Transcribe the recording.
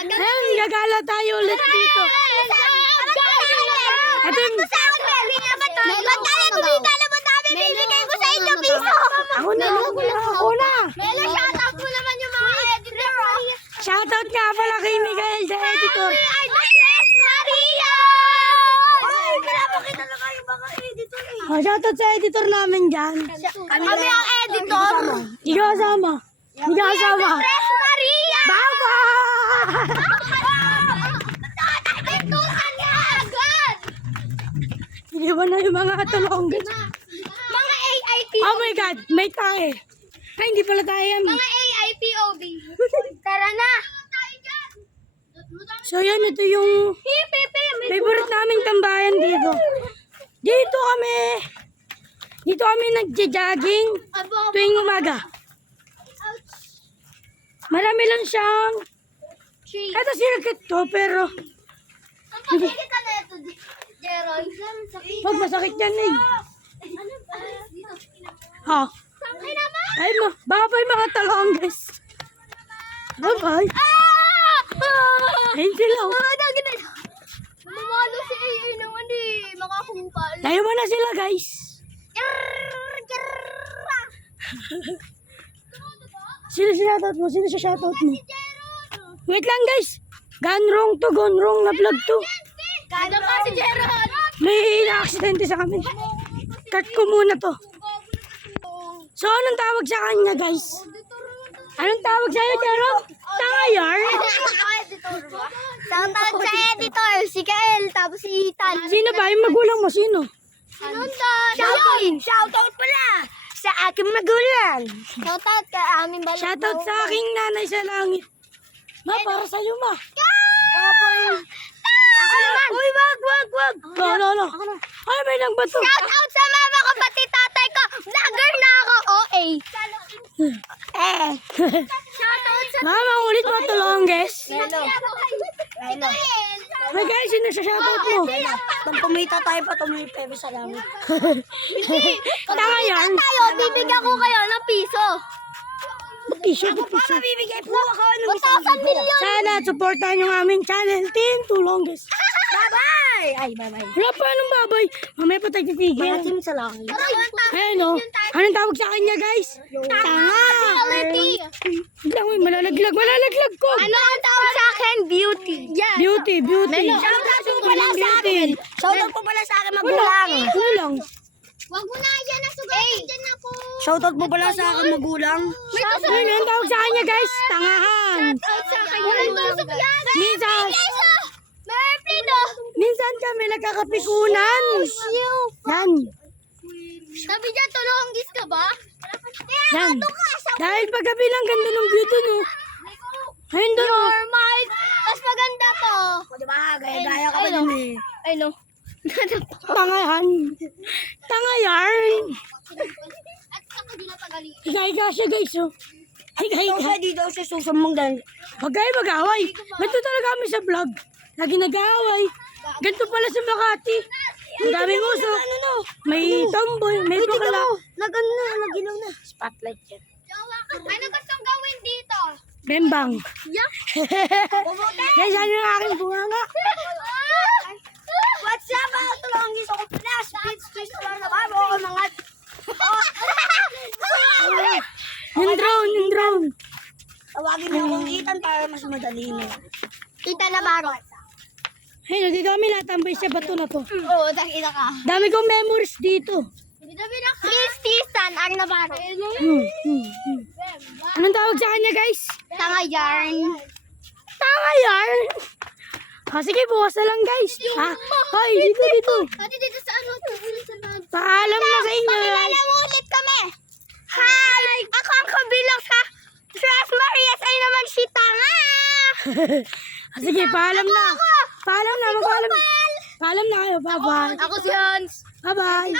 Ayun, gagala tayo ulit dito. Ito yung... Ako na. Melo, shoutout mo naman yung mga editor. Shoutout nga pala kay Miguel, the editor. Maria! Ay, pinapakita na kayo mga editor eh. Shoutout sa editor namin dyan. Kami ang editor. Hindi ka kasama. Tres Maria! Baba! Editor niya agad! Iniwan na yung mga tulonggas. Mga AIP. Oh my God, may tae. Ay, hindi pala tayo yan. Mga AIPOB. Tara na. So yan, ito yung favorite naming tambayan dito. Dito kami nagja-jogging tuwing umaga. Marami lang siyang, ito sirkit to, pero Ang pagkikita na ito, Jeron. wag masakit yan eh. Ano ba? Ha? Ay naman! Ay, baka pa yung mga talongges. Bye-bye. Ayun sila. Mamalo si AA naman makakupal. Layo mo na sila, guys. Sino si shoutout mo? Sino si shoutout mo? Wait lang, guys. Gone wrong na vlog to. Kada pa si Jeron! May na-aksidente sa amin. Cut ko muna to. So, anong tawag sa kanya, guys? Anong tawag sa'yo, Jero? Tangayar? Shoutout sa editor, si Kael, tapos si Ethan. Sino ba? Yung magulang mo, sino? Shoutout pala sa aking magulang. Shoutout ka aming balang. Shoutout sa aking nanay sa langit. Ma, para sa'yo, ma. Ako naman. Uy, wag. No. Ay, may nagbato. Shoutout sa mama ko, pati tatay ko. Vlogger na ako. OA. Shoutout sa Mama, ulit mo ito, longest. Melo. Ay, guys, sino sa shoutout mo? Nang kumita tayo pa tumipebe sa langit. Tangayar? Tayo, bibigyan ko kayo ng piso. Piso. Bibigay po ako ng 1,000 million. Sana, supportahan yung aming channel, Team Tulongges. Bye-bye. Ay, bye-bye. Wala pa, anong babay? Mamaya pa tayo titigil. Team sa langit. Ayun, oh. Anong tawag sa kanya, guys? Tanga! Biglang, uy, malalaglag ko. Ano ang tawag sa akin? Beauty. Yeah. Beauty. Shoutout po pala sa akin. Shoutout po pala sa akin magulang. Ano lang? Wag mo na yan na sugat dyan ako. Shoutout mo pala sa akin magulang. Ayun, anong tawag sa kanya, guys? Tangahan. Shoutout sa akin. Walang tusok yan. Minsan kami nagkakapikunan. Yan. Sabi dyan, tulunggis ka ba? Yan. Dahil paggabi lang ganda ng view dun, oh. Ayun dun, oh. Normal. Mas maganda to. O diba, gaya-gaya ka pa dun eh. Ay no. Tangahan. Tangayar. At ako di natagaling. Higa siya, guys, oh. Ito siya dito siya susumong dahil. Huwag kayo mag-away. Ganito talaga kami sa vlog. Lagi nag-aaway. Ganito pala sa Makati. Ang daming usok. May tomboy, may bakla. Nag-ilaw na. Spotlight yan. Ano gustong gawin dito? Bembang. Yeah. Guys, ano yung aking bunganga? What's up mga tulonggis? Ako pala. Speech lang na ba? Ako mga... Yung drone. Tawagin mo akong Ethan para mas madali mo. Kita na baro. Hey, dito kami natambay sa bato na to. Oo, nakita ka. Dami kong memories dito. Tisan, ang nabaro. Anong tawag sa kanya, guys? Tanga yarn. Tangayar. Sige, bukas na lang, guys. Hoy, dito. Pati dito sa ano, sa bag. Paalam na sa inyo, guys. Pagkakalamulit kami. Hi! Ako ang kabilang sa Tres Marias ay naman si Tanga. Sige, paalam na. Paalam na, magpaalam. Paalam na kayo, bye-bye. Ako si Hans. Bye-bye.